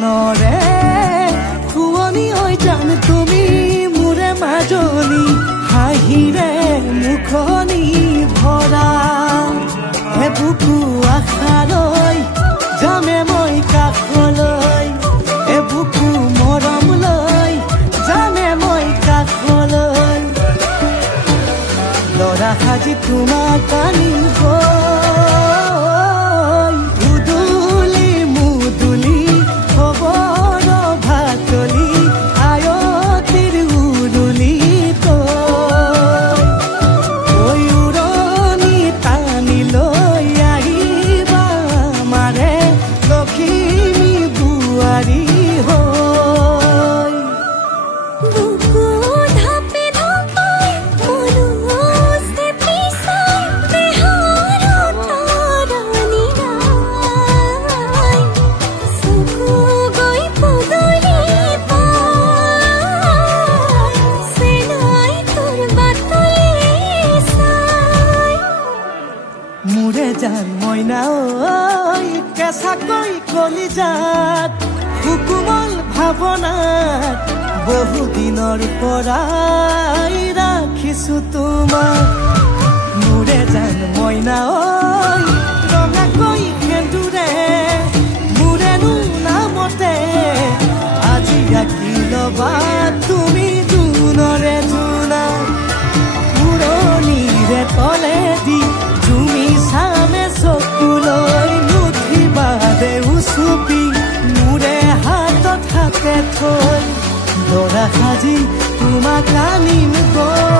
মনৰে শুৱনি হৈ যাম তুমি মোৰে মাজনী হাঁহিৰে মুখনি ভৰা হে বুকু আশালৈ যামে মই কাষলৈ হে বুকু মৰম লৈ যামে মই কাষলৈ লৰা সাজি তোমাক আনিম জান মইনা ঐ কেঁচাকৈ কলিজাত সুকুমল ভাৱনাত বহুদিনৰ পৰাই ৰাখিছো তোমাক মোৰে জান মইনা ঐ ৰঙাকৈ সেন্দুৰে মোৰেনো নামতে আজি আঁকি ল'বা তুমি জোনৰে জোনা পুৰণিৰে তলেদি তুমি চামে চকুলৈ নুঠিবা দেউ চুপি মোৰে হাতত হাতে থৈ দৰা সাজি তোমাক আনিম গৈ